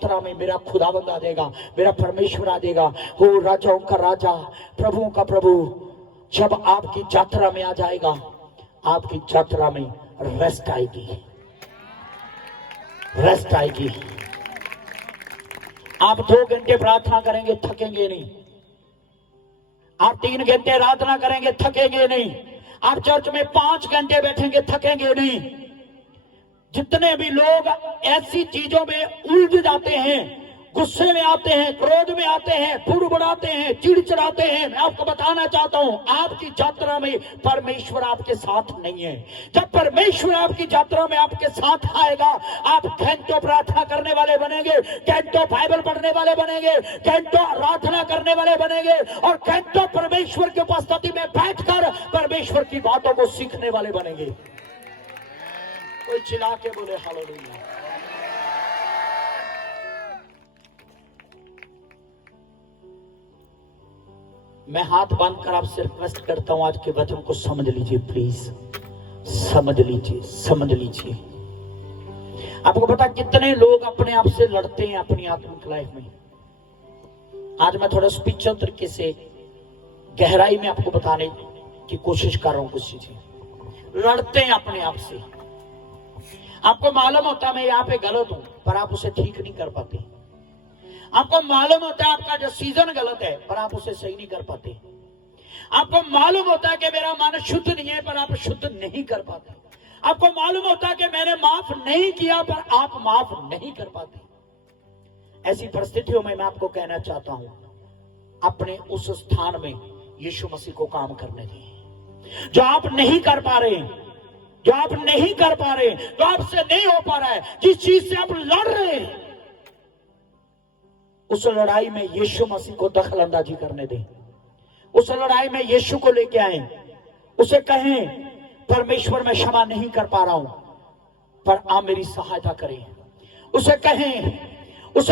यात्रा में मेरा खुदाबंद आ जाएगा, मेरा परमेश्वर आ जाएगा। हो राजाओं का राजा, प्रभुओं का प्रभु जब आपकी यात्रा में आ जाएगा, आपकी यात्रा में रेस्ट आएगी, रेस्ट आएगी। आप 2 घंटे प्रार्थना करेंगे, थकेंगे नहीं। आप 3 घंटे आराधना करेंगे, थकेंगे नहीं। आप चर्च में 5 घंटे बैठेंगे, थकेंगे नहीं। जितने भी लोग ऐसी चीजों में उलझ जाते हैं, गुस्से में आते हैं, क्रोध में आते हैं, फुर बढ़ाते हैं, चिड़चिड़ाते हैं, मैं आपको बताना चाहता हूं, आपकी यात्रा में परमेश्वर आपके साथ नहीं है। जब परमेश्वर आपकी यात्रा में आपके साथ आएगा, आप घंटों प्रार्थना करने वाले बनेंगे, घंटों बाइबल पढ़ने वाले बनेंगे, घंटों आराधना करने वाले बनेंगे और घंटों परमेश्वर की उपस्थिति में बैठकर परमेश्वर की बातों को सीखने वाले बनेंगे। कोई चिल्ला के बोले हालेलुया। मैं हाथ बांधकर आपसे रिक्वेस्ट करता हूं, आज के वचन को समझ लीजिए, प्लीज समझ लीजिए, समझ लीजिए। आपको पता कितने लोग अपने आप से लड़ते हैं अपनी आत्मिक लाइफ में। आज मैं थोड़ा स्पिरिचुअल तरीके से गहराई में आपको बताने की कोशिश कर रहा हूं। कुछ चीजें लड़ते हैं अपने आप से। आपको मालूम होता है मैं यहाँ पे गलत हूं, पर आप उसे ठीक नहीं कर पाते। आपको मालूम होता है आपका डिसीजन गलत है, पर आप उसे सही नहीं कर पाते। आपको मालूम होता है कि मेरा मन शुद्ध नहीं है, पर आप शुद्ध नहीं कर पाते। आपको मालूम होता है कि मैंने माफ नहीं किया, पर आप माफ नहीं कर पाते। ऐसी परिस्थितियों में मैं आपको कहना चाहता हूं, अपने उस स्थान में यीशु मसीह को काम करने दें। जो आप नहीं कर पा रहे, जो आप नहीं कर पा रहे, जो आपसे नहीं हो पा रहा है, जिस चीज से आप लड़ रहे हैं, उस लड़ाई में यीशु मसीह को दखल अंदाजी करने दें। उस लड़ाई में यीशु को लेके आए, उसे कहें परमेश्वर मैं क्षमा नहीं कर पा रहा हूं, पर आप मेरी सहायता करें। उसे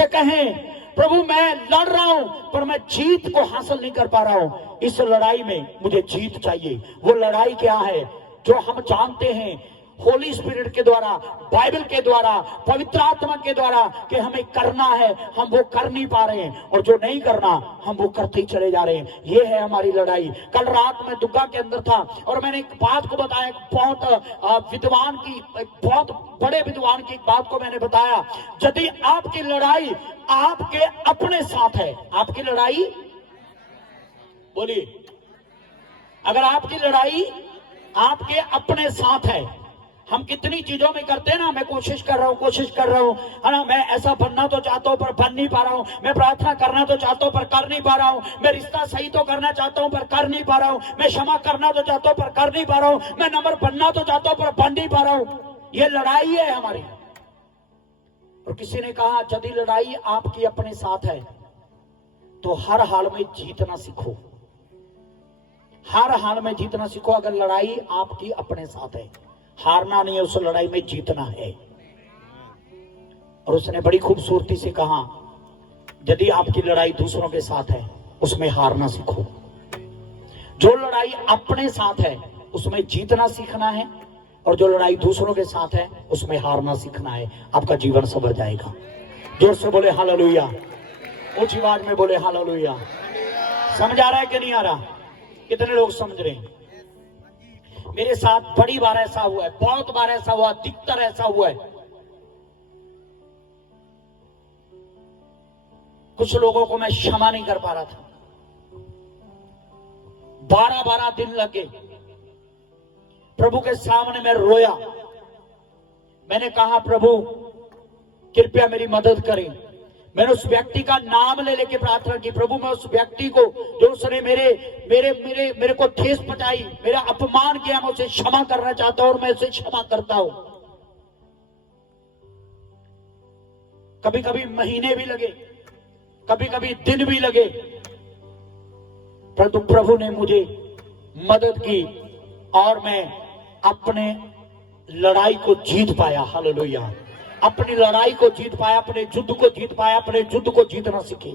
कहें प्रभु मैं लड़ रहा हूं, पर मैं जीत को हासिल नहीं कर पा रहा हूं। इस लड़ाई में मुझे जीत चाहिए। वो लड़ाई क्या है जो हम जानते हैं होली स्पिरिट के द्वारा, बाइबल के द्वारा, पवित्र आत्मा के द्वारा कि हमें करना है, हम वो कर नहीं पा रहे हैं, और जो नहीं करना हम वो करते ही चले जा रहे हैं। ये है हमारी लड़ाई। कल रात में दुग्गा के अंदर था और मैंने एक बात को बताया, बहुत विद्वान की, बहुत बड़े विद्वान की एक बात को मैंने बताया। यदि आपकी लड़ाई आपके अपने साथ है, आपकी लड़ाई बोलिए, अगर आपकी लड़ाई आपके अपने साथ है, हम कितनी चीजों में करते हैं ना, मैं कोशिश कर रहा हूं, है ना, मैं ऐसा बनना तो चाहता हूं पर बन नहीं पा रहा हूं, मैं प्रार्थना करना तो चाहता हूं पर कर नहीं पा रहा हूं, मैं रिश्ता सही तो करना चाहता हूं पर कर नहीं पा रहा हूं, मैं क्षमा करना तो चाहता हूं पर कर नहीं पा रहा हूं, मैं नंबर बनना तो चाहता हूं पर बन नहीं पा रहा हूं। ये लड़ाई है हमारी। और किसी ने कहा यदि लड़ाई आपकी अपने साथ है तो हर हाल में जीतना सीखो, हर हाल में जीतना सीखो। अगर लड़ाई आपकी अपने साथ है, हारना नहीं है, उस लड़ाई में जीतना है। और उसने बड़ी खूबसूरती से कहा यदि आपकी लड़ाई दूसरों के साथ है उसमें हारना सीखो। जो लड़ाई अपने साथ है उसमें जीतना सीखना है, और जो लड़ाई दूसरों के साथ है उसमें हारना सीखना है। आपका जीवन संवर जाएगा। जोर से बोले हालेलुया, ऊंची आवाज में बोले हालेलुया। समझ आ रहा है कि नहीं आ रहा? कितने लोग समझ रहे हैं? मेरे साथ बड़ी बार ऐसा हुआ है, बहुत बार ऐसा हुआ, अधिकतर ऐसा हुआ है। कुछ लोगों को मैं क्षमा नहीं कर पा रहा था, 12-12 दिन लगे। प्रभु के सामने मैं रोया, मैंने कहा प्रभु कृपया मेरी मदद करें। मैंने उस व्यक्ति का नाम ले लेके प्रार्थना की, प्रभु मैं उस व्यक्ति को जो उसने मेरे को ठेस पहुंचाई, मेरा अपमान किया, मैं उसे क्षमा करना चाहता हूं और मैं उसे क्षमा करता हूं। कभी कभी महीने भी लगे, कभी कभी दिन भी लगे, परंतु प्रभु ने मुझे मदद की और मैं अपने लड़ाई को जीत पाया। हालेलुया। अपनी लड़ाई को जीत पाया, अपने युद्ध को जीत पाया, अपने युद्ध को जीतना सीखे।